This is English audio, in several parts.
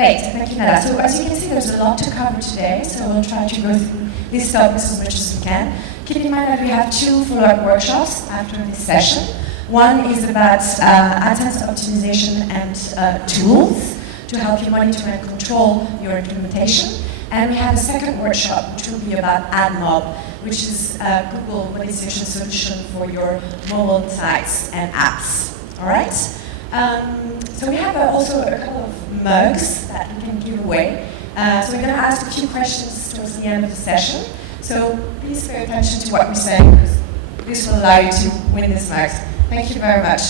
Great, thank you for that. So as you can see, there's a lot to cover today, so we'll try to go through these topics as much as we can. Keep in mind that we have 2 follow-up workshops after this session. One is about AdSense optimization and tools to help you monitor and control your implementation. And we have a second workshop, which will be about AdMob, which is Google monetization solution for your mobile sites and apps. All right? So we have also a couple of mugs that we can give away. So we're going to ask a few questions towards the end of the session. So please pay attention to what we say, because this will allow you to win this mug. Thank you very much.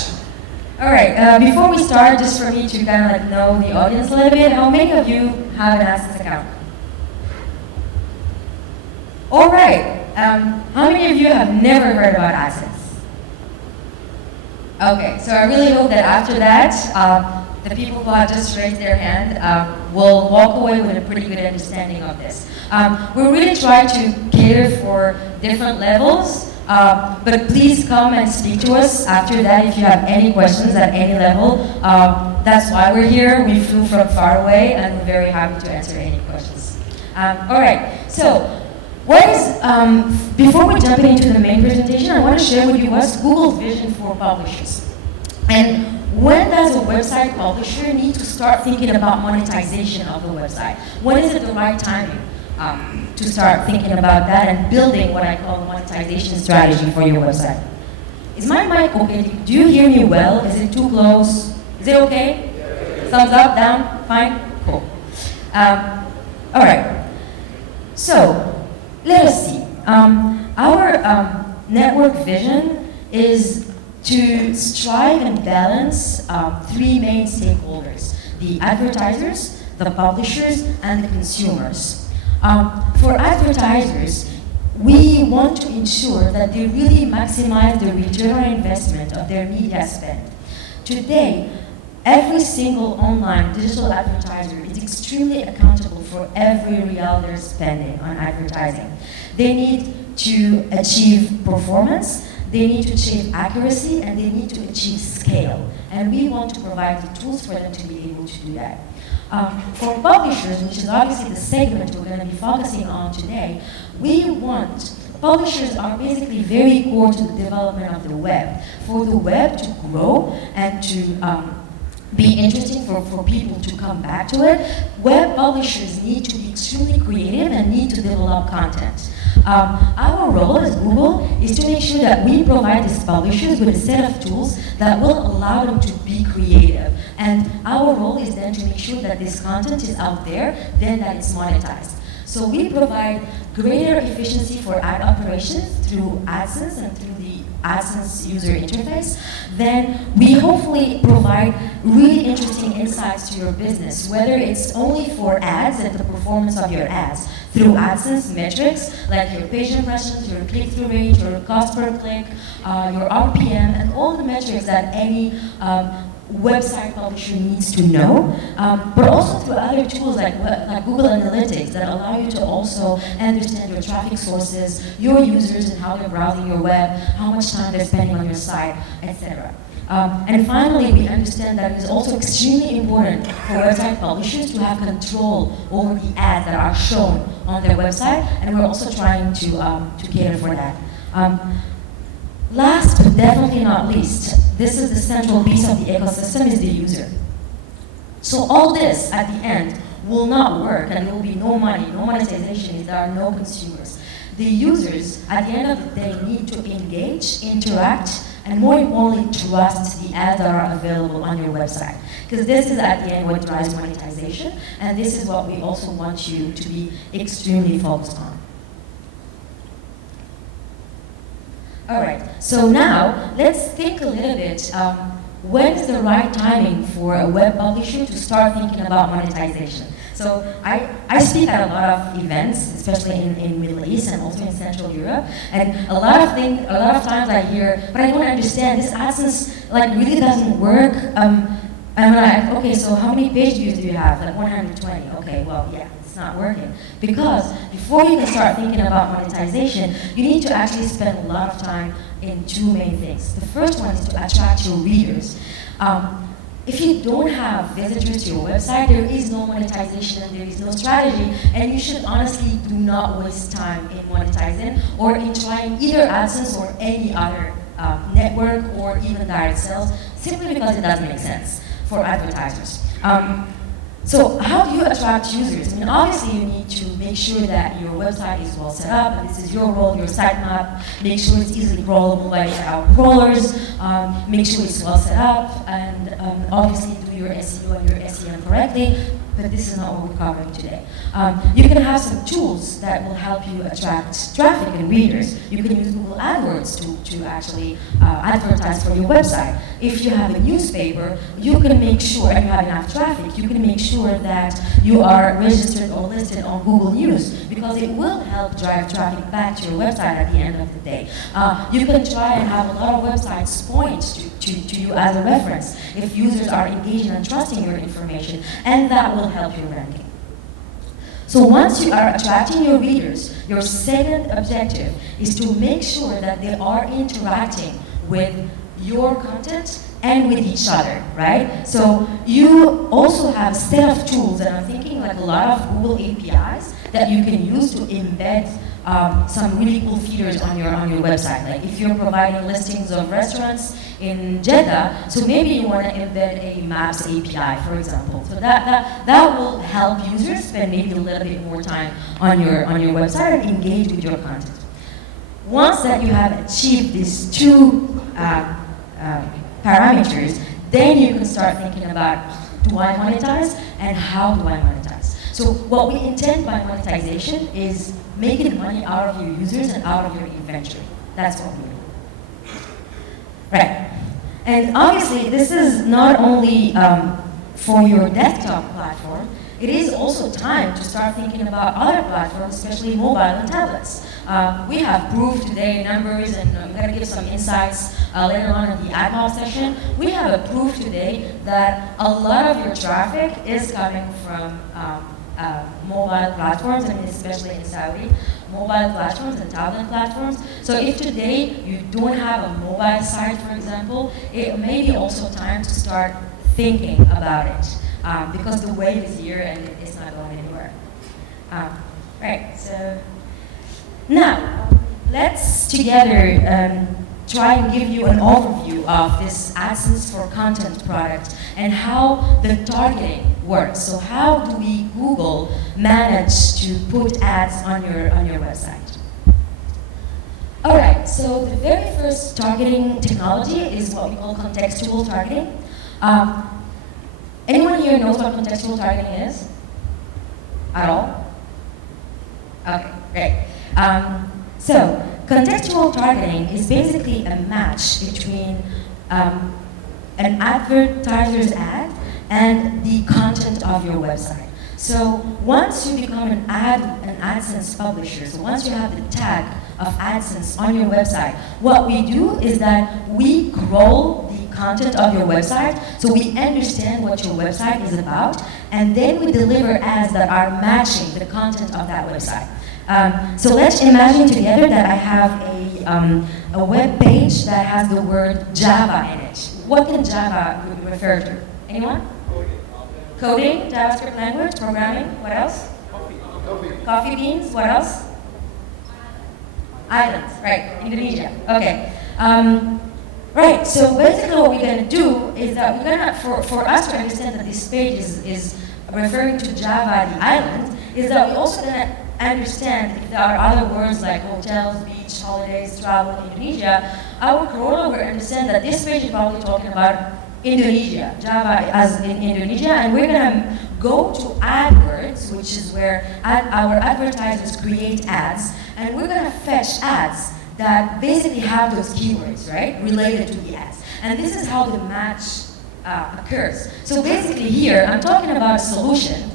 All right, before we start, just for me to kind of know the audience a little bit, how many of you have an AdSense account? All right, how many of you have never heard about AdSense? Okay, so I really hope that after that, the people who have just raised their hand will walk away with a pretty good understanding of this. We're really trying to cater for different levels, but please come and speak to us after that if you have any questions at any level. That's why we're here. We flew from far away, and we're very happy to answer any questions. All right, so what is, before we jump into the main presentation, I want to share with you what's Google's vision for publishers. And when does a website publisher need to start thinking about monetization of the website? When is it the right timing to start thinking about that and building what I call a monetization strategy for your website? Is my mic okay? Do you hear me well? Is it too close? Is it okay? Thumbs up, down, fine? Cool. All right. So, let us see. Our network vision is to strive and balance 3 main stakeholders: the advertisers, the publishers, and the consumers. For advertisers, we want to ensure that they really maximize the return on investment of their media spend. Today, every single online digital advertiser is extremely accountable for every real they're spending on advertising. They need to achieve performance, they need to achieve accuracy, and they need to achieve scale. And we want to provide the tools for them to be able to do that. For publishers, which is obviously the segment we're going to be focusing on today, publishers are basically very core to the development of the web. For the web to grow and to be interesting for people to come back to it, web publishers need to be extremely creative and need to develop content. Our role as Google is to make sure that we provide these publishers with a set of tools that will allow them to be creative. And our role is then to make sure that this content is out there, then that it's monetized. So we provide greater efficiency for ad operations through AdSense and through the AdSense user interface. Then we hopefully provide really interesting insights to your business, whether it's only for ads and the performance of your ads, through AdSense metrics like your page impressions, your click-through rate, your cost per click, your RPM, and all the metrics that any website publisher needs to know, but also through other tools like Google Analytics that allow you to also understand your traffic sources, your users and how they're browsing your web, how much time they're spending on your site, etc. And finally, we understand that it is also extremely important for website publishers to have control over the ads that are shown on their website, and we're also trying to cater for that. Last but definitely not least, this is the central piece of the ecosystem, is the user. So all this, at the end, will not work, and there will be no money, no monetization if there are no consumers. The users, at the end of the day, need to engage, interact, and more importantly, trust the ads that are available on your website. Because this is, at the end, what drives monetization, and this is what we also want you to be extremely focused on. All right, so now let's think a little bit, when is the right timing for a web publisher to start thinking about monetization? So I speak at a lot of events, especially in Middle East and also in Central Europe, and a lot of times I hear, but I don't understand, this AdSense really doesn't work. And I'm like, okay, so how many page views do you have? Like 120, okay, well, yeah. It's not working. Because before you can start thinking about monetization, you need to actually spend a lot of time in 2 main things. The first one is to attract your readers. if you don't have visitors to your website, there is no monetization and there is no strategy, and you should honestly do not waste time in monetizing or in trying either AdSense or any other network or even direct sales, simply because it doesn't make sense for advertisers. So how do you attract users? I mean, obviously you need to make sure that your website is well set up, and this is your role, your sitemap. Make sure it's easily crawlable by crawlers. Make sure it's well set up, and obviously do your SEO and your SEM correctly. But this is not what we're covering today. You can have some tools that will help you attract traffic and readers. You can use Google AdWords to actually advertise for your website. If you have a newspaper, you can make sure, and you have enough traffic, you can make sure that you are registered or listed on Google News, because it will help drive traffic back to your website at the end of the day. You can try and have a lot of websites point to you as a reference if users are engaging and trusting your information, and that will help your ranking. So once you are attracting your readers, your second objective is to make sure that they are interacting with your content and with each other, right? So you also have a set of tools, and I'm thinking like a lot of Google APIs that you can use to embed some really cool features on your website. Like if you're providing listings of restaurants in Jeddah, so maybe you want to embed a Maps API, for example. So that will help users spend maybe a little bit more time on your website and engage with your content. Once that you have achieved these two parameters, then you can start thinking about, do I monetize and how do I monetize? So what we intend by monetization is making money out of your users and out of your inventory. That's what we mean. Right. And obviously, this is not only for your desktop platform, it is also time to start thinking about other platforms, especially mobile and tablets. We have proved today numbers, and I'm going to give some insights later on in the AdMob session. We have proved today that a lot of your traffic is coming from mobile platforms, and especially in Saudi, mobile platforms and tablet platforms. So if today you don't have a mobile site, for example, it may be also time to start thinking about it, because the wave is here and it's not going anywhere. Right, so now let's together try and give you an overview of this AdSense for Content product and how the targeting works. So how do we, Google, manage to put ads on your website? All right, so the very first targeting technology is what we call contextual targeting. Anyone here knows what contextual targeting is? At all? Okay, great. So contextual targeting is basically a match between an advertiser's ad and the content of your website. So once you become an AdSense publisher, so once you have the tag of AdSense on your website, what we do is that we crawl the content of your website, so we understand what your website is about, and then we deliver ads that are matching the content of that website. So let's imagine together that I have a web page that has the word Java in it. What can Java refer to? Anyone? Coding, JavaScript language, programming, what else? Coffee beans, what else? Islands, right, Indonesia, okay. Right, so basically what we're gonna do is that we're gonna, for us to understand that this page is referring to Java, the island, is that we're also gonna understand if there are other words like hotels, beach, holidays, travel, Indonesia. Our crawler will understand that this page is probably talking about Indonesia, Java as in Indonesia, and we're gonna go to AdWords, which is where our advertisers create ads, and we're gonna fetch ads that basically have those keywords, right, related to the ads. And this is how the match occurs. So basically here, I'm talking about a solution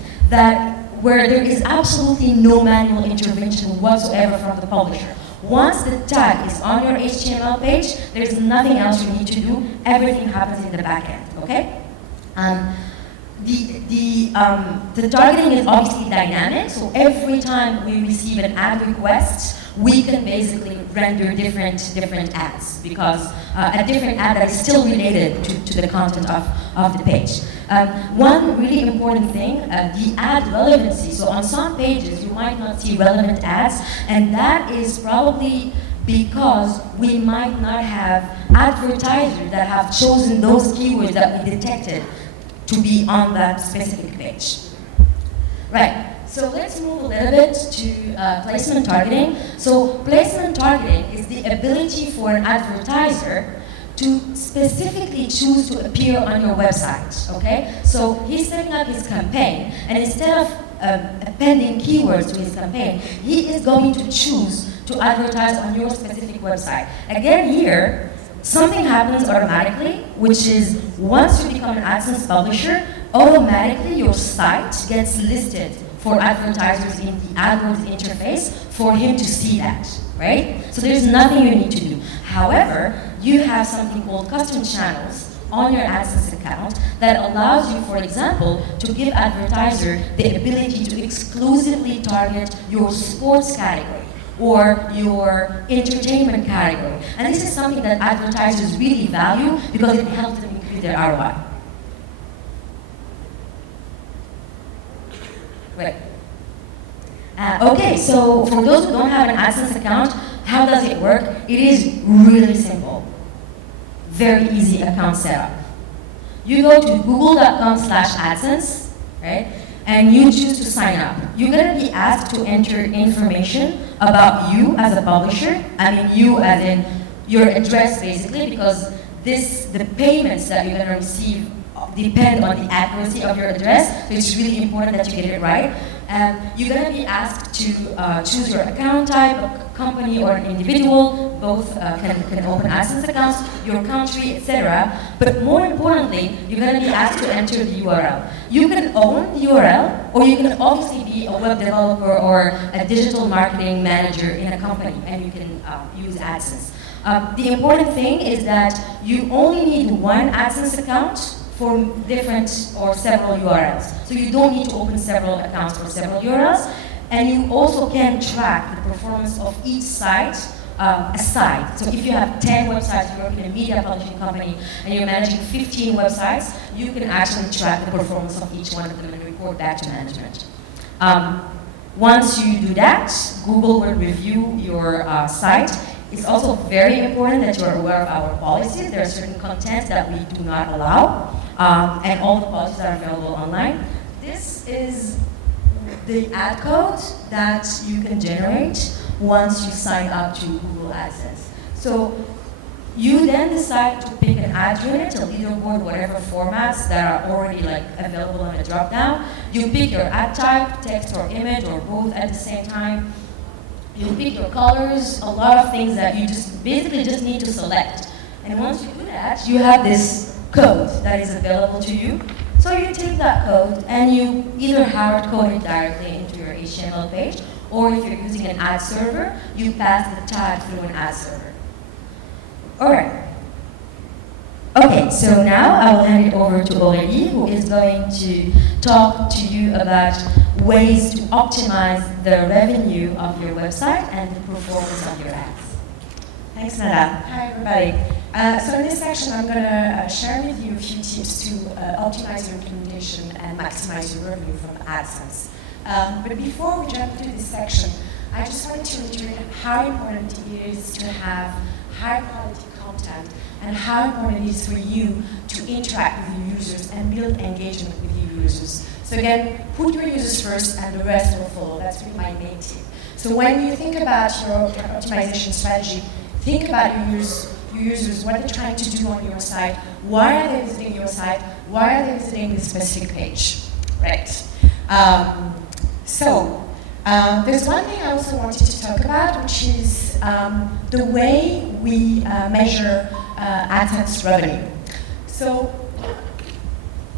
where there is absolutely no manual intervention whatsoever from the publisher. Once the tag is on your HTML page, there's nothing else you need to do. Everything happens in the back end, okay? the targeting is obviously dynamic, so every time we receive an ad request, we can basically render different ads, because a different ad that is still related to the content of the page. One really important thing, the ad relevancy. So on some pages, you might not see relevant ads, and that is probably because we might not have advertisers that have chosen those keywords that we detected to be on that specific page. Right. So let's move a little bit to placement targeting. So placement targeting is the ability for an advertiser to specifically choose to appear on your website, okay? So he's setting up his campaign, and instead of appending keywords to his campaign, he is going to choose to advertise on your specific website. Again here, something happens automatically, which is once you become an AdSense publisher, automatically your site gets listed for advertisers in the AdWords interface for him to see that, right? So there's nothing you need to do. However, you have something called custom channels on your AdSense account that allows you, for example, to give advertiser the ability to exclusively target your sports category or your entertainment category. And this is something that advertisers really value because it helps them increase their ROI. Right. Okay, so for those who don't have an AdSense account, how does it work? It is really simple. Very easy account setup. You go to google.com/AdSense, right? And you choose to sign up. You're gonna be asked to enter information about you as a publisher. I mean you as in your address basically, because the payments that you're gonna receive depend on the accuracy of your address, so it's really important that you get it right. You're going to be asked to choose your account type, a company or an individual. Both can open AdSense accounts, your country, etc. But more importantly, you're going to be asked to enter the URL. You can own the URL, or you can obviously be a web developer or a digital marketing manager in a company, and you can use AdSense. The important thing is that you only need one AdSense account for different or several URLs. So you don't need to open several accounts for several URLs. And you also can track the performance of each site aside. So if you have 10 websites, you work in a media publishing company, and you're managing 15 websites, you can actually track the performance of each one of them and report back to management. Once you do that, Google will review your site. It's also very important that you're aware of our policies. There are certain content that we do not allow, and all the policies are available online. This is the ad code that you can generate once you sign up to Google AdSense. So you then decide to pick an ad unit, a leaderboard, whatever formats that are already available on the drop-down. You pick your ad type, text or image, or both at the same time. You pick your colors, a lot of things that you basically just need to select. And once you do that, you have this code that is available to you. So you take that code and you either hard code it directly into your HTML page, or if you're using an ad server, you pass the tag through an ad server. All right. Okay, so now I will hand it over to Aurélie, who is going to talk to you about ways to optimize the revenue of your website and the performance of your ads. Thanks, Nada. Hi, everybody. So in this section, I'm going to share with you a few tips to optimize your implementation and maximize your revenue from AdSense. But before we jump into this section, I just wanted to reiterate how important it is to have high quality content and how important it is for you to interact with your users and build engagement with your users. So again, put your users first and the rest will follow. That's really my main tip. So when you think about your optimization strategy, think about your users, what they're trying to do on your site, why are they visiting your site, why are they visiting this specific page, right? There's one thing I also wanted to talk about, which is the way we measure AdSense revenue. So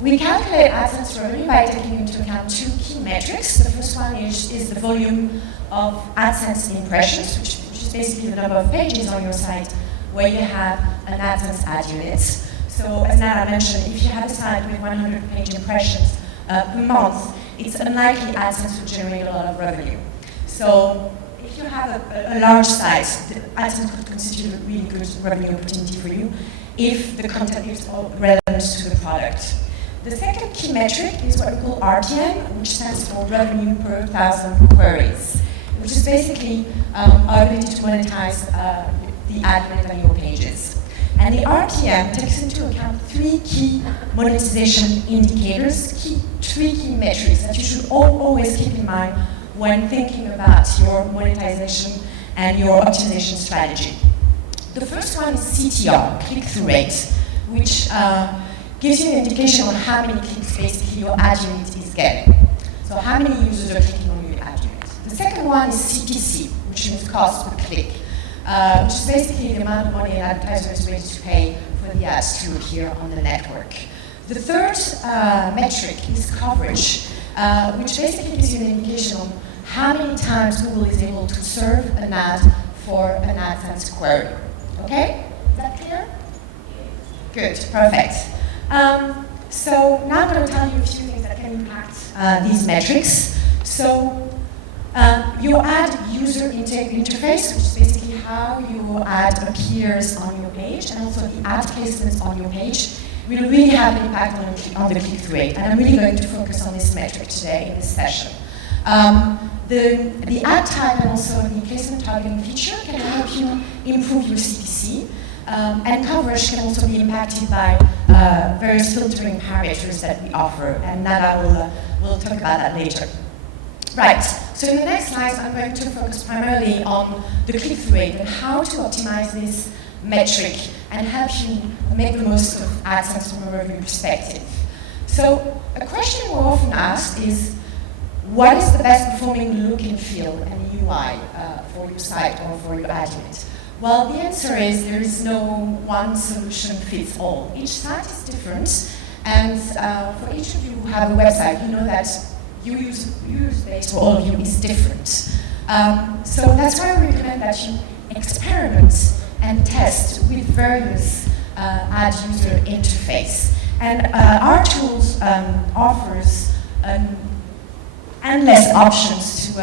we calculate AdSense revenue by taking into account two key metrics. The first one is the volume of AdSense impressions, which is basically the number of pages on your site where you have an AdSense ad unit. So as Nana mentioned, if you have a site with 100 page impressions per month, it's unlikely AdSense will generate a lot of revenue. So if you have a large site, AdSense could constitute a really good revenue opportunity for you if the content is relevant to the product. The second key metric is what we call RTM, which stands for revenue per 1,000 queries, which is basically our ability to monetize the ad unit on your pages. And the RTM takes into account three key monetization indicators, three key metrics that you should always keep in mind when thinking about your monetization and your optimization strategy. The first one is CTR, click-through rate, which gives you an indication on how many clicks basically your ad unit is getting. So how many users are clicking on your ad unit. The second one is CPC, which means cost per click, which is basically the amount of money an advertiser is ready to pay for the ads to appear on the network. The third metric is coverage, which basically gives you an indication on how many times Google is able to serve an ad for an AdSense query. Okay? Is that clear? Good, perfect. So now I'm going to tell you a few things that can impact these metrics. So your ad user interface, which is basically how your ad appears on your page, and also the ad placements on your page, will really have an impact on the click-through rate. And I'm really going to focus on this metric today in this session. The ad type and also the placement targeting feature can help you improve your CPC. And coverage can also be impacted by various filtering parameters that we offer, and Nada will talk about that later. Right, so in the next slides, I'm going to focus primarily on the click-through rate and how to optimize this metric and help you make the most of AdSense from a revenue perspective. So a question we're often asked is, what is the best performing look and feel and UI for your site or for your ad unit? Well, the answer is there is no one solution fits all. Each site is different, and for each of you who have a website, you know that user base for all of you is different. So that's why we recommend that you experiment and test with various ad user interface. And our tools offers endless options to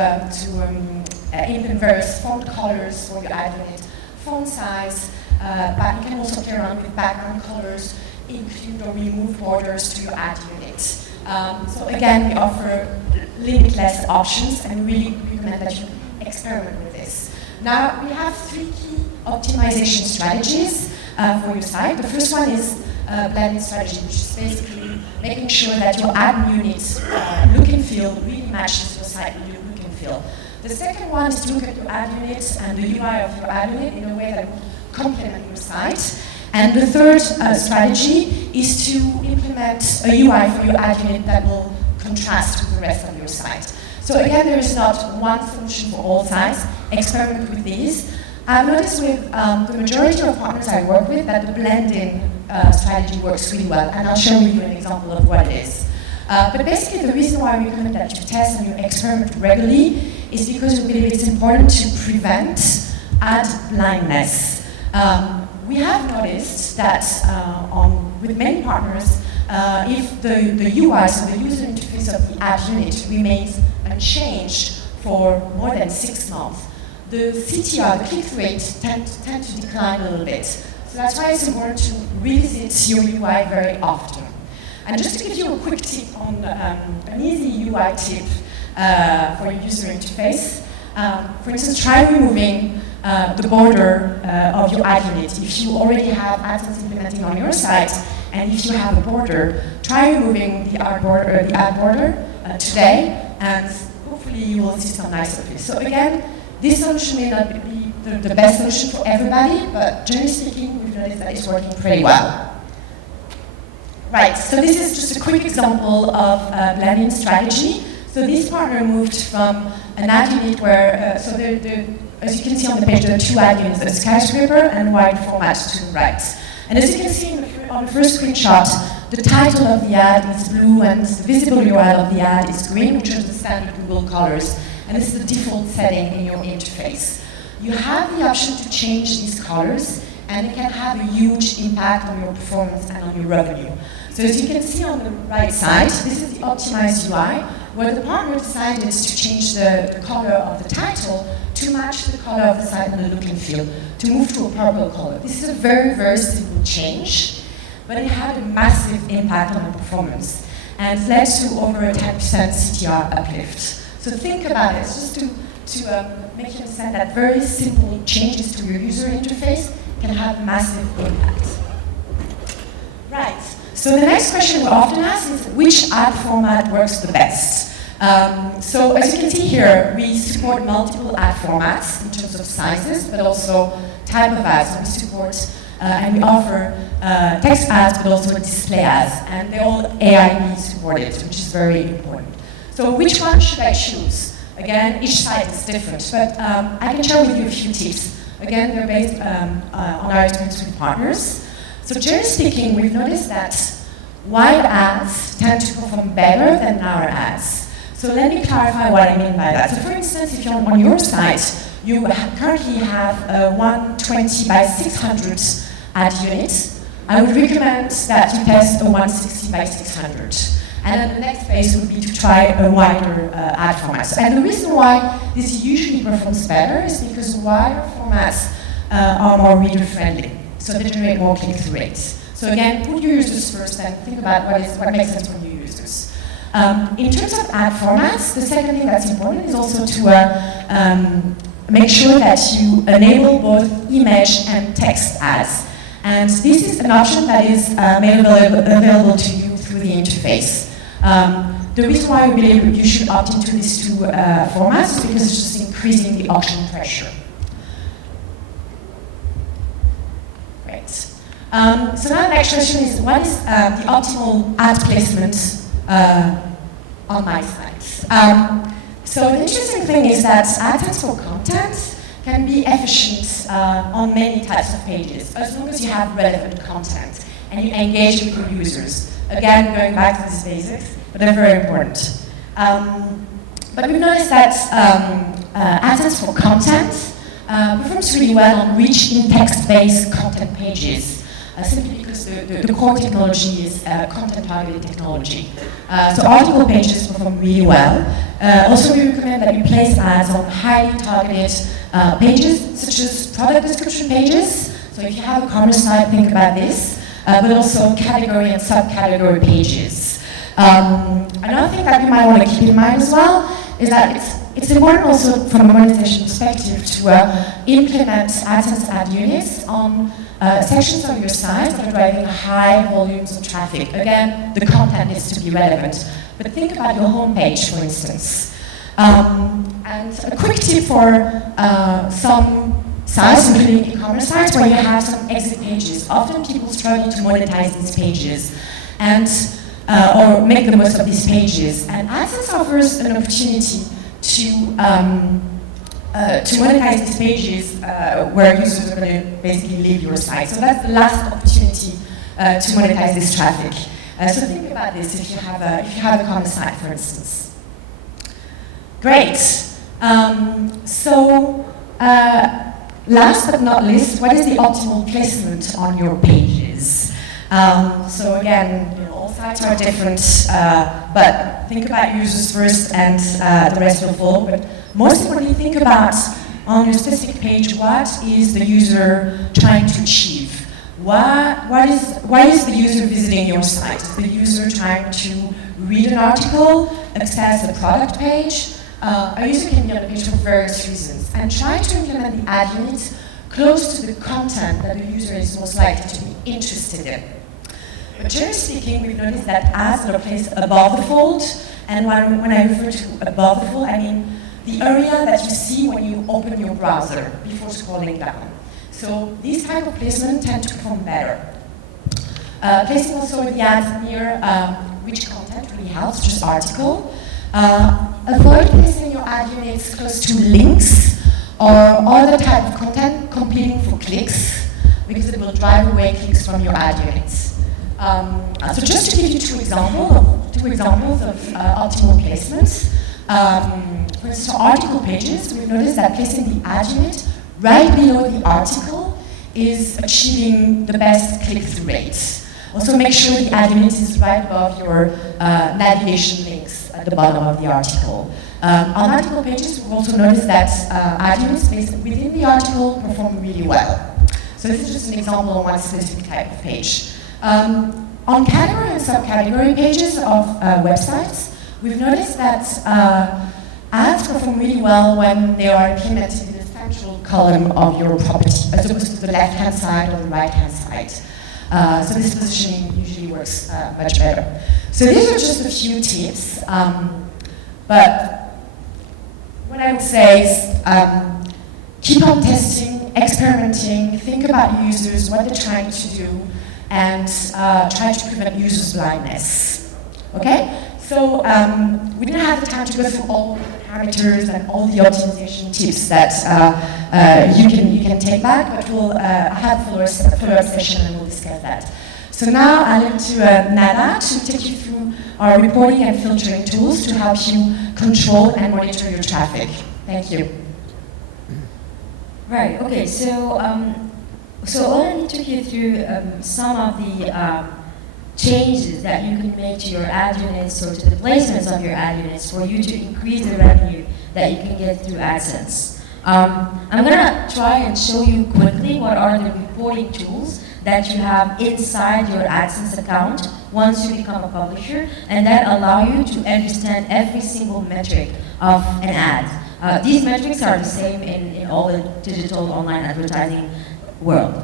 implement various font colors for your ad unit, font size, but you can also play around with background colors, include or remove borders to your ad unit. So again, we offer limitless options and really recommend that you experiment with this. Now, we have three key optimization strategies for your site. The first one is blending strategy, which is basically making sure that your ad unit look and feel really matches your site look and feel. The second one is to look at your ad unit and the UI of your ad unit in a way that will complement your site. And the third strategy is to implement a UI for your ad unit that will contrast with the rest of your site. So again, there is not one solution for all sites. Experiment with these. I've noticed with the majority of partners I work with that the blending strategy works really well, and I'll show you an example of what it is. But basically, the reason why we recommend that you test and you experiment regularly is because we believe it's important to prevent ad blindness. We have noticed that with many partners, if the UI, so the user interface of the ad unit, remains unchanged for more than 6 months, the CTR, the click-through rate, tend to decline a little bit. So that's why it's important to revisit your UI very often. And just to give you a quick tip on an easy UI tip for your user interface, for instance, try removing the border of your ad unit. If you already have AdSense implementing on your site, and if you have a border, try removing the ad border today, and hopefully you will see some nice uplift. So again, this solution may not be the best solution for everybody, but generally speaking, we've noticed that it's working pretty well. Right, so this is just a quick example of a blending strategy. So this partner moved from an ad unit where, as you can see on the page, there are 2 ad units, a skyscraper and wide format to the right. And as you can see on the first screenshot, the title of the ad is blue and the visible URL of the ad is green, which is the standard Google colors. And this is the default setting in your interface. You have the option to change these colors and it can have a huge impact on your performance and on your revenue. So as you can see on the right side, this is the optimized UI, where the partner decided to change the color of the title to match the color of the site and the look and feel, to move to a purple color. This is a very, very simple change, but it had a massive impact on the performance and led to over a 10% CTR uplift. So think about it, just to make you understand that very simple changes to your user interface can have massive impact. Right. So the next question we often ask is, which ad format works the best? So as you can see here, we support multiple ad formats in terms of sizes, but also type of ads. We support and we offer text ads, but also display ads, and they're all AI supported, which is very important. So which one should I choose? Again, each site is different, but I can share with you a few tips. Again, they're based on our experience with partners. So generally speaking, we've noticed that wide ads tend to perform better than narrow ads. So let me clarify what I mean by that. So for instance, if you're on your site, you currently have a 120 by 600 ad unit. I would recommend that you test a 160 by 600. And then the next phase would be to try a wider ad format. And the reason why this usually performs better is because wider formats are more reader-friendly. So they generate more click-through rates. So again, put your users first and think about what makes sense for your users. In terms of ad formats, the second thing that's important is also to make sure that you enable both image and text ads. And this is an option that is made available to you through the interface. The reason why we believe you should opt into these two formats is because it's just increasing the auction pressure. Great. So now the next question is, what is the optimal ad placement on my site? So the interesting thing is that AdSense for content can be efficient on many types of pages, as long as you have relevant content and you engage with your users. Again, going back to these basics, but they're very important. But we've noticed that AdSense for content performs really well on rich in-text-based content pages, simply because the core technology is content-targeted technology. So article pages perform really well. Also, we recommend that you place ads on highly targeted pages, such as product description pages. So if you have a commerce site, think about this. But also category and subcategory pages. Another thing that you might want to keep in mind as well is that it's important also from a monetization perspective to implement AdSense ad units on sections of your site that are driving high volumes of traffic. Again, the content needs to be relevant. But think about your homepage, for instance. And a quick tip for some sites, including e-commerce sites, where you have some exit pages. Often people struggle to monetize these pages and or make the most of these pages. And AdSense offers an opportunity to monetize these pages where users are going to basically leave your site. So that's the last opportunity to monetize this traffic. So think about this if you have a e-commerce site, for instance. Great. Last but not least, what is the optimal placement on your pages? So again, all sites are different, but think about users first and the rest will follow. But most importantly, think about on your specific page, what is the user trying to achieve? Why is the user visiting your site? Is the user trying to read an article, access a product page? A user can be on the page for various reasons, and try to implement the ad unit close to the content that the user is most likely to be interested in. But generally speaking, we've noticed that ads that are placed above the fold, and when I refer to above the fold, I mean the area that you see when you open your browser before scrolling down. So these type of placement tend to perform better. Placing also the ads near which content really helps, just article. Avoid placing your ad units close to links or other type of content competing for clicks, because it will drive away clicks from your ad units. So just to give you two examples of optimal placements. For instance, for article pages, we've noticed that placing the ad unit right below the article is achieving the best click-through rates. Also make sure the ad unit is right above your navigation links at the bottom of the article. On article pages, we've also noticed that ad units based within the article perform really well. So this is just an example on one specific type of page. On category and subcategory pages of websites, we've noticed that ads perform really well when they are implemented in the central column of your property, as opposed to the left-hand side or the right-hand side. So this positioning usually works much better. So these are just a few tips, but what I would say is keep on testing, experimenting, think about users, what they're trying to do, and try to prevent users' blindness. Okay? So we didn't have the time to go through all the parameters and all the optimization tips that you can take back, but we'll have a follow-up session and we'll discuss that. So now I'll leave to Nada to take you through our reporting and filtering tools to help you control and monitor your traffic. Thank you. Right, okay, so Olani took you through some of the changes that you can make to your ad units or to the placements of your ad units for you to increase the revenue that you can get through AdSense. I'm gonna try and show you quickly what are the reporting tools that you have inside your AdSense account once you become a publisher, and that allow you to understand every single metric of an ad. These metrics are the same in all the digital online advertising world.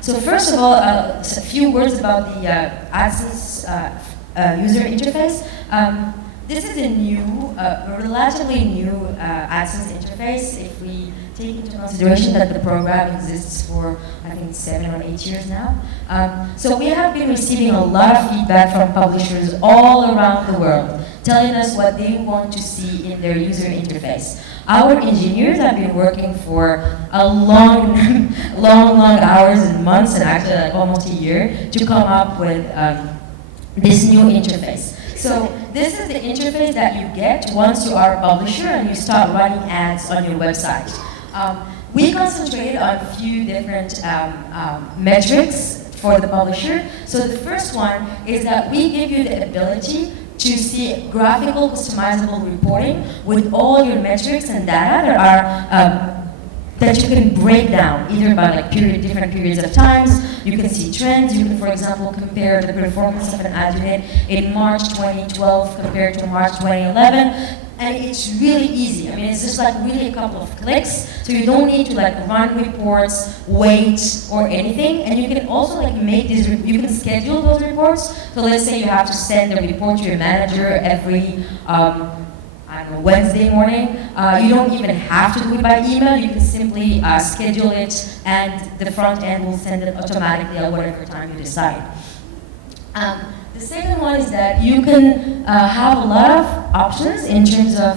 So first of all, a few words about the AdSense user interface. This is a new, relatively new AdSense interface if we take into consideration that the program exists for, I think, 7 or 8 years now. So we have been receiving a lot of feedback from publishers all around the world, telling us what they want to see in their user interface. Our engineers have been working for a long hours and months, and actually like almost a year, to come up with this new interface. So this is the interface that you get once you are a publisher and you start running ads on your website. We concentrated on a few different metrics for the publisher. So the first one is that we give you the ability to see graphical customizable reporting with all your metrics and data that are that you can break down either by like different periods of times. You can see trends. You can, for example, compare the performance of an ad unit in March 2012 compared to March 2011. And it's really easy. I mean, it's just like really a couple of clicks. So you don't need to like run reports, wait, or anything. And you can also like make these, you can schedule those reports. So let's say you have to send a report to your manager every, I don't know, Wednesday morning. You don't even have to do it by email. You can simply schedule it and the front end will send it automatically at whatever time you decide. The second one is that you can have a lot of options in terms of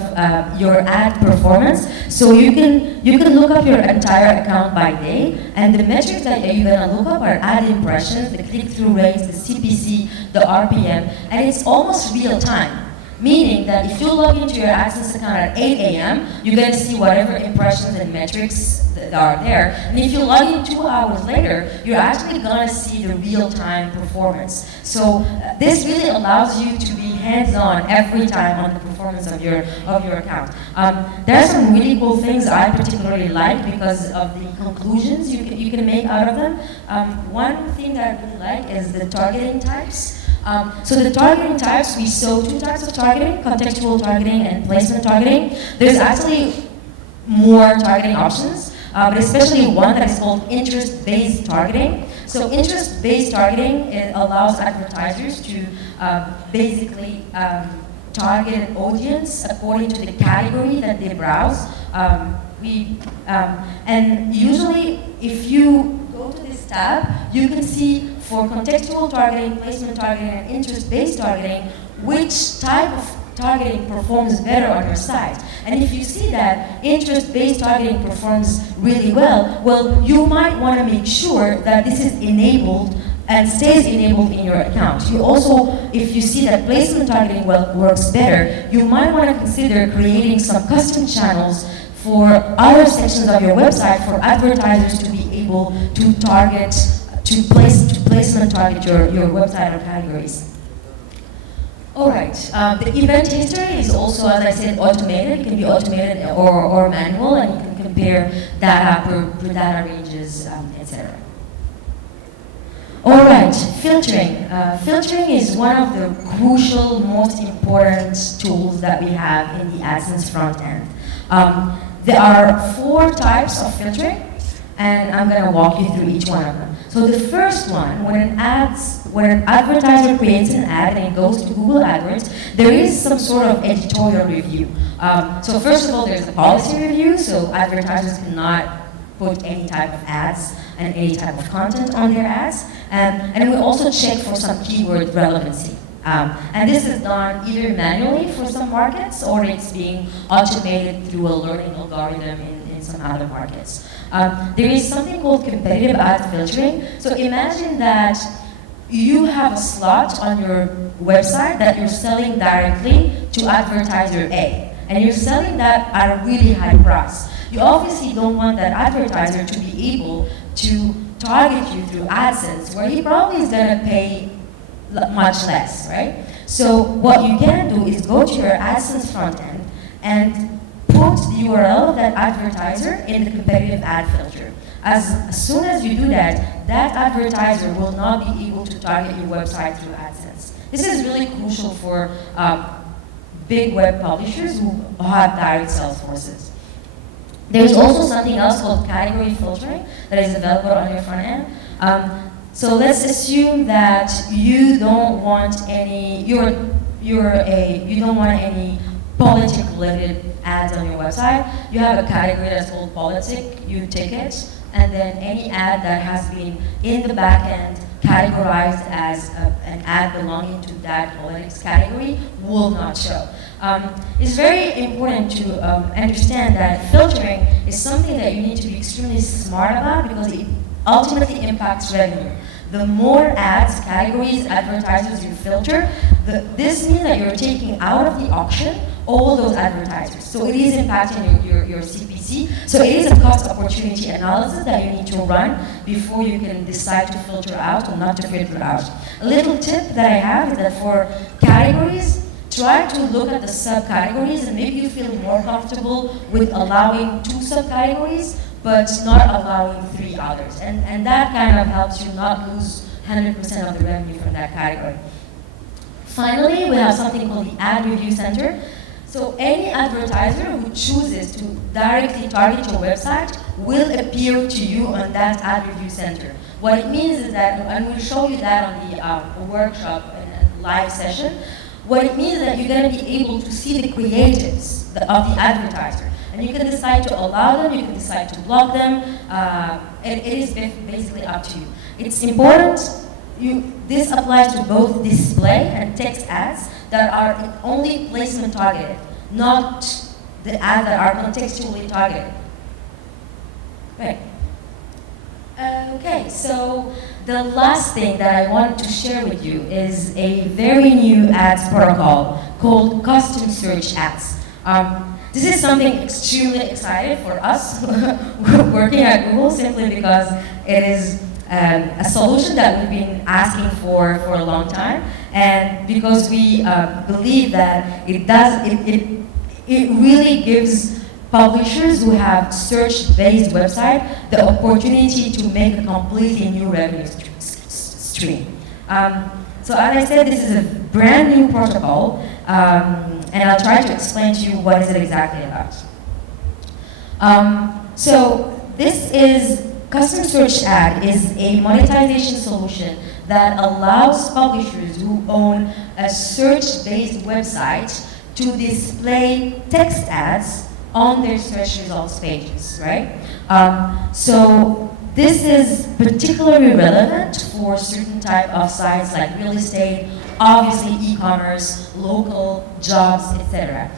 your ad performance. So you can look up your entire account by day, and the metrics that you're gonna look up are ad impressions, the click-through rates, the CPC, the RPM, and it's almost real time. Meaning that if you log into your AdSense account at 8 a.m., you're going to see whatever impressions and metrics that are there. And if you log in 2 hours later, you're actually going to see the real-time performance. So this really allows you to be hands-on every time on the performance of your account. There are some really cool things I particularly like because of the conclusions you can make out of them. One thing that I really like is the targeting types. So the targeting types, we saw 2 types of targeting, contextual targeting and placement targeting. There's actually more targeting options, but especially one that is called interest-based targeting. So interest-based targeting, it allows advertisers to basically target an audience according to the category that they browse. And usually, if you go to this tab, you can see for contextual targeting, placement targeting, and interest-based targeting, which type of targeting performs better on your site. And if you see that interest-based targeting performs really well, you might want to make sure that this is enabled and stays enabled in your account. You also, if you see that placement targeting works better, you might want to consider creating some custom channels for other sections of your website for advertisers to be able able to placement target your website or categories. All right, the event history is also, as I said, automated. It can be automated or manual, and you can compare data per data ranges, etc. All right, filtering. Filtering is one of the crucial, most important tools that we have in the AdSense front end. There are 4 types of filtering, and I'm going to walk you through each one of them. So the first one, when an advertiser creates an ad and it goes to Google AdWords, there is some sort of editorial review. So first of all, there's a policy review, so advertisers cannot put any type of ads and any type of content on their ads. And we also check for some keyword relevancy. And this is done either manually for some markets, or it's being automated through a learning algorithm in some other markets. There is something called competitive ad filtering. So imagine that you have a slot on your website that you're selling directly to advertiser A, and you're selling that at a really high price. You obviously don't want that advertiser to be able to target you through AdSense, where he probably is going to pay much less, right? So what you can do is go to your AdSense front end and put the URL of that advertiser in the competitive ad filter. As soon as you do that, that advertiser will not be able to target your website through AdSense. This is really crucial for big web publishers who have direct sales forces. There's also something else called category filtering that is available on your front end. So let's assume that you don't want any, you don't want any politic-related ads on your website. You have a category that's called politic, you tick it, and then any ad that has been in the back end categorized as an ad belonging to that politics category will not show. It's very important to understand that filtering is something that you need to be extremely smart about, because it ultimately impacts revenue. The more ads, categories, advertisers you filter, this means that you're taking out of the auction all those advertisers. So it is impacting your CPC. So it is a cost opportunity analysis that you need to run before you can decide to filter out or not to filter out. A little tip that I have is that for categories, try to look at the subcategories, and maybe you feel more comfortable with allowing 2 subcategories, but not allowing 3 others. And that kind of helps you not lose 100% of the revenue from that category. Finally, we have something called the Ad Review Center. So any advertiser who chooses to directly target your website will appear to you on that Ad Review Center. What it means is that, and we'll show you that on the workshop and live session, what it means is that you're going to be able to see the creatives of the advertiser. And you can decide to allow them, you can decide to block them. It is basically up to you. It's important, this applies to both display and text ads that are only placement targeted, not the ads that are contextually targeted. Right. Okay, so the last thing that I want to share with you is a very new ads protocol called custom search ads. This is something extremely exciting for us working at Google, simply because it is a solution that we've been asking for a long time, and because we believe that it really gives publishers who have search-based website the opportunity to make a completely new revenue stream. So as I said, this is a brand new protocol, and I'll try to explain to you what is it exactly about. So this is custom search ad is a monetization solution that allows publishers who own a search-based website to display text ads on their search results pages, right? So this is particularly relevant for certain type of sites like real estate, obviously e-commerce, local jobs, etc.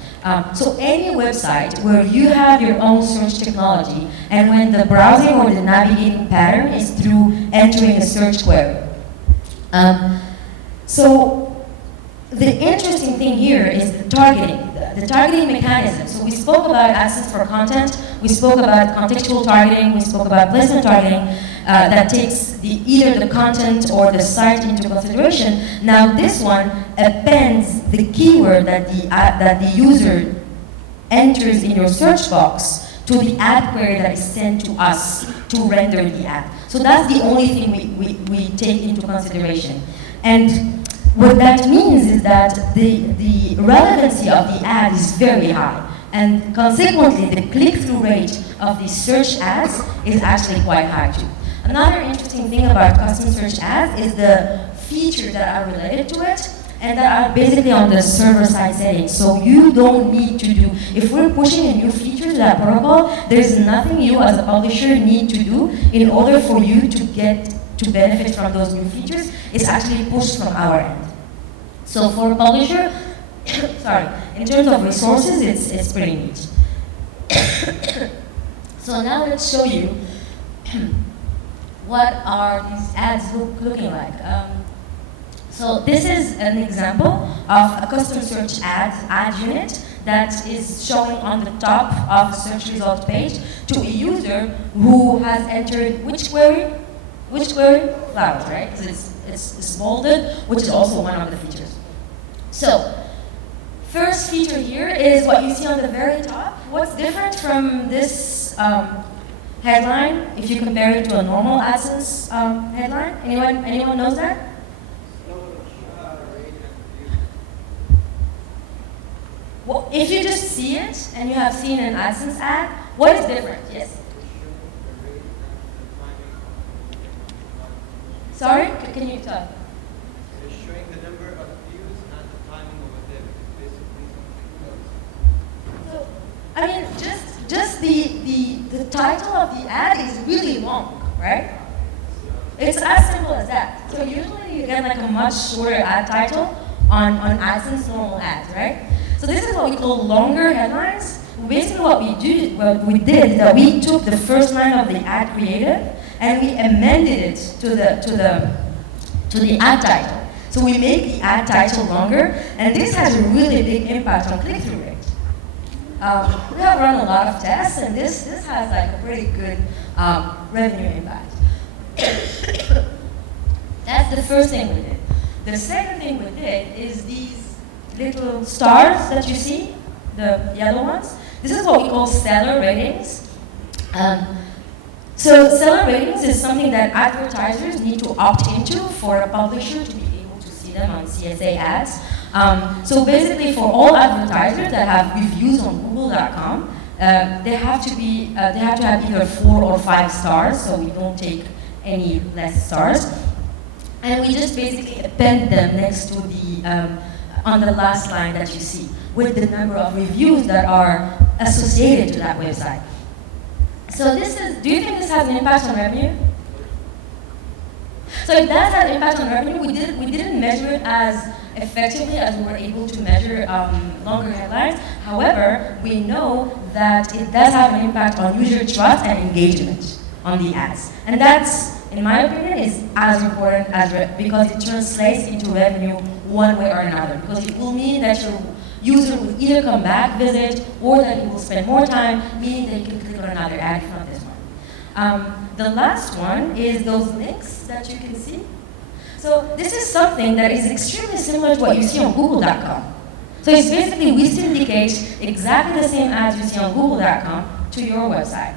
So any website where you have your own search technology, and when the browsing or the navigating pattern is through entering a search query. So the interesting thing here is the targeting mechanism. So we spoke about AdSense for content, We spoke about contextual targeting, we spoke about placement targeting, that takes either the content or the site into consideration. Now this one appends the keyword that the user enters in your search box to the ad query that is sent to us to render the ad. So that's the only thing we take into consideration. And what that means is that the relevancy of the ad is very high. And consequently, the click-through rate of the search ads is actually quite high too. Another interesting thing about custom search ads is the features that are related to it and that are basically on the server-side settings. So you don't need to do, if we're pushing a new feature to that protocol, there's nothing you as a publisher need to do in order for you to get to benefit from those new features. It's actually pushed from our end. So for a publisher, sorry, in terms of resources, it's pretty neat. So now let's show you what are these ads looking like. So this is an example of a custom search ad unit that is showing on the top of a search result page to a user who has entered which query? Which query? Flowers, right? Because it's bolded, which is also one of the features. So, first feature here is what you see on the very top. What's different from this headline, if you compare it to a normal AdSense headline? Anyone knows that? Well, if you just see it and you have seen an AdSense ad, what is different? Yes. Sorry, can you tell? It's showing the number of views and the timing of a day, which is basically something else. So, I mean, just the title of the ad is really long, right? It's as simple as that. So usually you get like a much shorter ad title on AdSense normal ads, right? So this is what we call longer headlines. Basically what we did is that we took the first line of the ad creative and we amended it to the ad title. So we make the ad title longer, and this has a really big impact on click-through rate. We have run a lot of tests, and this has like a pretty good revenue impact. That's the first thing we did. The second thing we did is these little stars that you see, the yellow ones. This is what we call seller ratings. So seller ratings is something that advertisers need to opt into for a publisher to be able to see them on CSA ads. So basically for all advertisers that have reviews on Google.com, they have to have either 4 or 5 stars, so we don't take any less stars. And we just basically append them next to the, on the last line that you see, with the number of reviews that are associated to that website. So do you think this has an impact on revenue? So it does have an impact on revenue. We didn't measure it as effectively as we were able to measure longer headlines. However, we know that it does have an impact on user trust and engagement on the ads. And that's, in my opinion, is as important as because it translates into revenue one way or another. Because it will mean that your user will either come back, visit, or that he will spend more time, meaning they can click on another ad, if not this one. The last one is those links that you can see. So this is something that is extremely similar to what you see on Google.com. So it's basically, we syndicate exactly the same ads you see on Google.com to your website.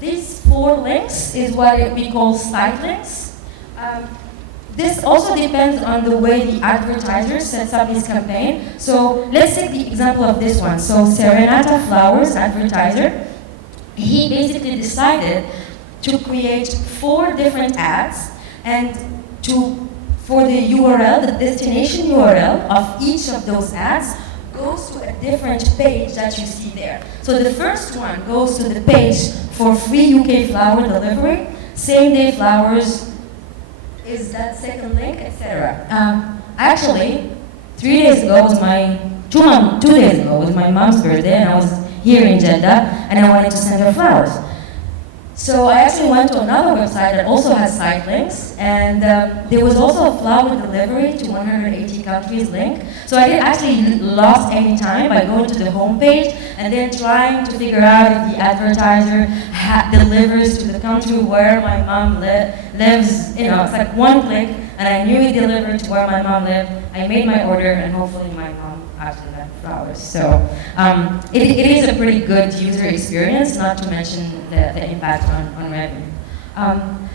These 4 links is what we call site links. This also depends on the way the advertiser sets up his campaign. So let's take the example of this one. So Serenata Flowers advertiser, he basically decided to create 4 different ads and for the URL, the destination URL of each of those ads goes to a different page that you see there. So the first one goes to the page for free UK flower delivery, same day flowers is that second link, etc. Actually, 3 days ago was my, 2 days ago was my mom's birthday, and I was here in Jeddah, and I wanted to send her flowers. So I actually went to another website that also has site links, and there was also a flower delivery to 180 countries link. So I didn't actually lost any time by going to the homepage and then trying to figure out if the advertiser delivers to the country where my mom lives. You know, it's like one click, and I knew it delivered to where my mom lived. I made my order, and hopefully my mom actually got flowers. So it is a pretty good user experience, not to mention the impact on revenue.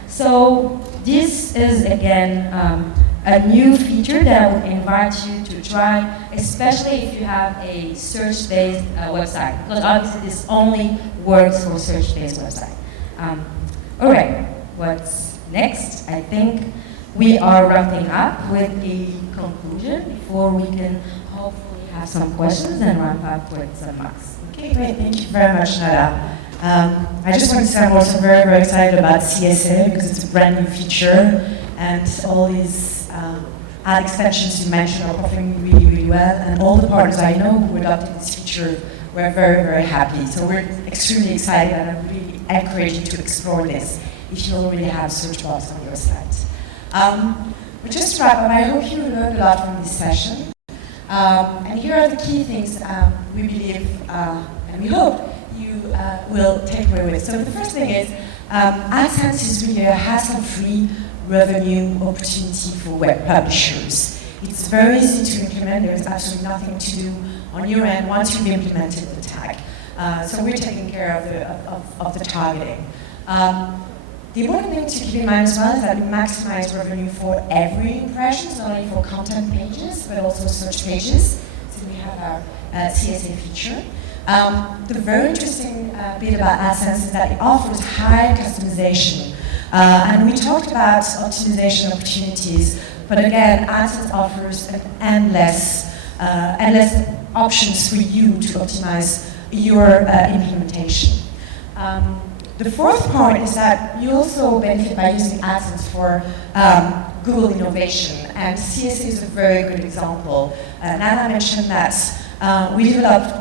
So this is, again, a new feature that I would invite you to try, especially if you have a search-based website, because obviously this only works for search-based website. All right, what's next? I think we are wrapping up with a conclusion before we can hopefully have some questions and wrap up with some marks. Okay, great. Thank you very much, Nada. I just want to say I'm also very, very excited about CSA because it's a brand new feature, and all these ad extensions you mentioned are performing really, really well, and all the partners I know who adopted this feature were very, very happy. So we're extremely excited, and I really encourage you to explore this if you already have search box on your site. But just to wrap up, I hope you learned a lot from this session. And here are the key things we believe and we hope you will take away with. So the first thing is AdSense is really a hassle-free revenue opportunity for web publishers. It's very easy to implement. There's absolutely nothing to do on your end once you've implemented the tag. So we're taking care of the targeting. The important thing to keep in mind as well is that we maximize revenue for every impression, not only for content pages, but also search pages. So we have our CSA feature. The very interesting bit about AdSense is that it offers high customization. And we talked about optimization opportunities, but again, AdSense offers an endless options for you to optimize your implementation. The fourth point is that you also benefit by using AdSense for Google innovation, and CSA is a very good example. Nana mentioned that we developed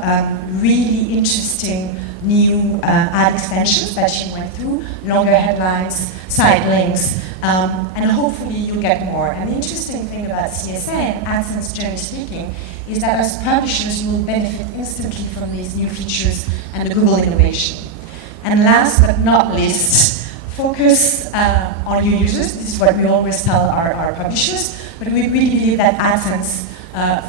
really interesting new ad extensions that she went through, longer headlines, site links, and hopefully you'll get more. And the interesting thing about CSA and AdSense, generally speaking, is that as publishers you will benefit instantly from these new features and the Google innovation. And last but not least, focus on your users. This is what we always tell our publishers, but we really believe that AdSense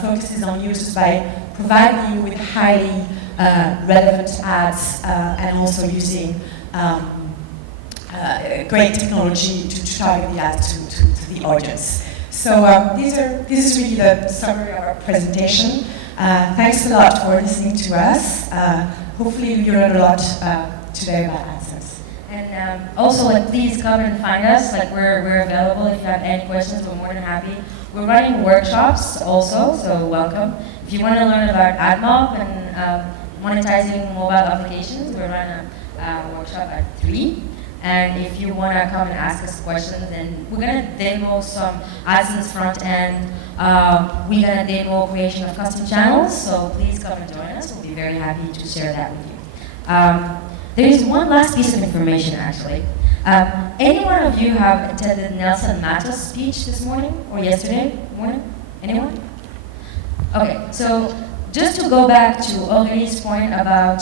focuses on users by providing you with highly relevant ads and also using great technology to target the ads to the audience. So this is really the summary of our presentation. Thanks a lot for listening to us. Hopefully you learned a lot today about AdSense. And also, please come and find us. We're available if you have any questions. We're more than happy. We're running workshops also, so welcome. If you want to learn about AdMob and monetizing mobile applications, we're running a workshop at 3. And if you want to come and ask us questions, then we're going to demo some AdSense front end. We're going to demo creation of custom channels, so please come and join us. We'll be very happy to share that with you. There is one last piece of information, actually. Any one of you have attended Nelson Matos' speech this morning or yesterday morning? Anyone? Okay, so just to go back to Aurélie's point about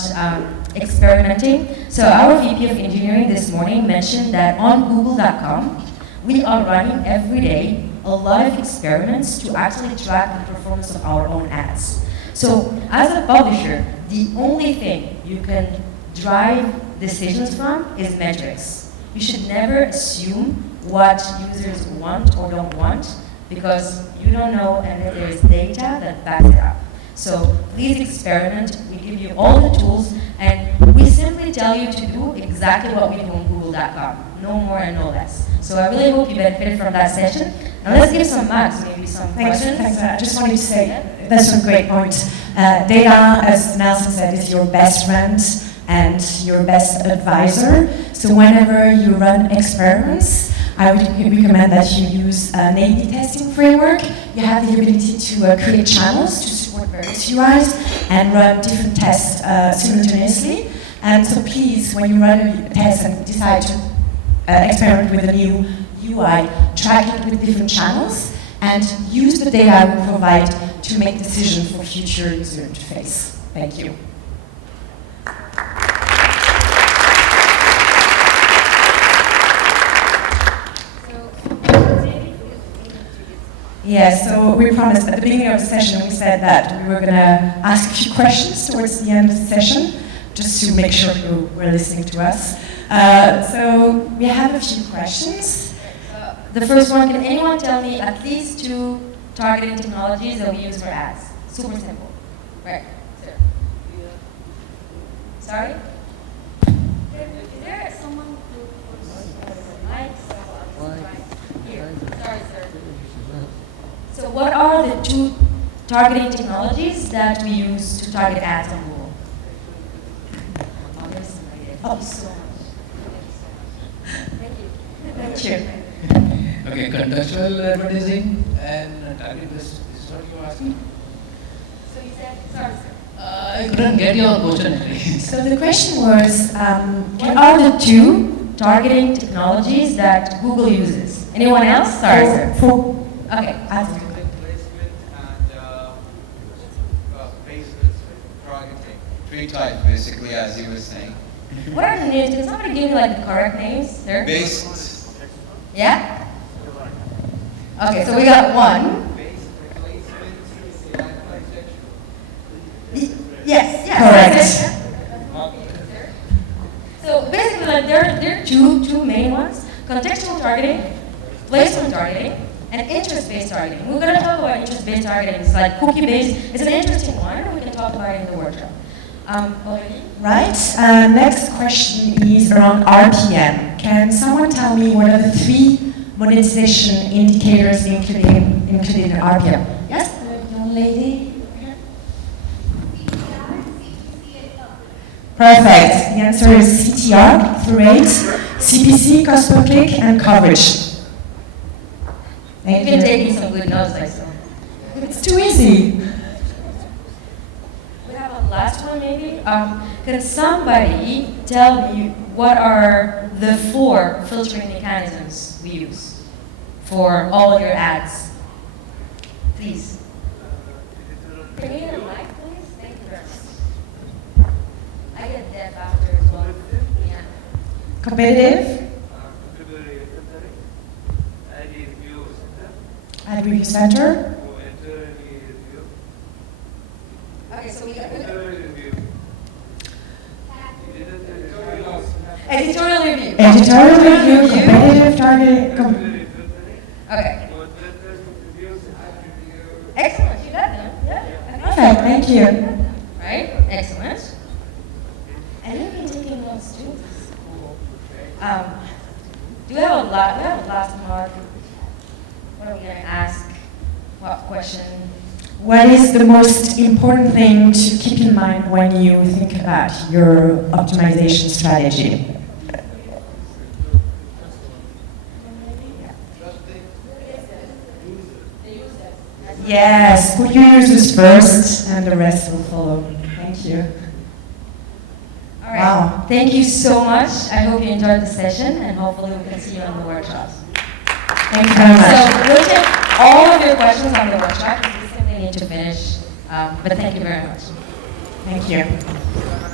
experimenting. So our VP of Engineering this morning mentioned that on Google.com, we are running every day a lot of experiments to actually track the performance of our own ads. So as a publisher, the only thing you can drive decisions from is metrics. You should never assume what users want or don't want because you don't know and then there is data that backs it up. So please experiment. We give you all the tools and we simply tell you to do exactly what we do on Google.com. No more and no less. So I really hope you benefited from that session. And let's give some marks, maybe some questions. Thanks. I just wanted to say, that's a great point. Data, as Nelson said, is your best friend and your best advisor. So whenever you run experiments, I would recommend that you use an A/B testing framework. You have the ability to create channels to support various UIs and run different tests simultaneously. And so please, when you run a test and decide to experiment with a new UI, track it with different channels, and use the data we provide to make decisions for future user interface. Thank you. Yes, so we promised at the beginning of the session, we said that we were going to ask a few questions towards the end of the session, just to make sure you were listening to us. So we have a few questions. The first one, can anyone tell me at least 2 targeting technologies that we use for ads? Super simple. Right, sir. Sorry? Is there someone who here? Sorry, sir. So what are the 2 targeting technologies that we use to target ads on Google? Oh, so Thank you. thank you. Okay, contextual advertising and targeting, this is what you are asking? So you said, sorry, sir. I couldn't get your question actually. So the question was, What are the 2 targeting technologies that Google uses? Anyone else? Sorry, sir. Okay. Placement and baseless targeting. 3 types, basically, as you were saying. What are the names? Can somebody give me like the correct names, sir? Based. Yeah? Okay, so we got 1. Based placement and contextual. Yes. So basically, like, there are two main ones: contextual targeting, placement targeting, and interest-based targeting. We're going to talk about interest-based targeting. It's like cookie-based. It's an interesting one. We can talk about it in the workshop. Already? right. Next question is around RPM. Can someone tell me what are the 3 monetization indicators included in RPM? Yes, the young lady. Perfect. The answer is CTR, through rate, CPC, cost per click, and coverage. You've Thank been you. taking some good notes, I saw. It's too easy. We have a last one, maybe. Can somebody tell me what are the 4 filtering mechanisms we use for all of your ads? Please. Can you get a mic, please? Thank you very much. I get deaf after as well. Yeah. Competitive, ad review center, Okay, so we got editorial editorial review. review, competitive target. Okay. Excellent. You got them. Yeah. Perfect, thank you. Right? Excellent. And you've been taking notes too. This is cool. Do we have a lot? We have a last mark. What are we going to ask? What question? What is the most important thing to keep in mind when you think about your optimization strategy? Yes, put your users first and the rest will follow. Thank you. All right. Wow. Thank you so much. I hope you enjoyed the session, and hopefully we can see you on the workshops. Thank you very much. So we'll take all of your questions on the workshop. We simply need to finish. But thank you very much. Thank you.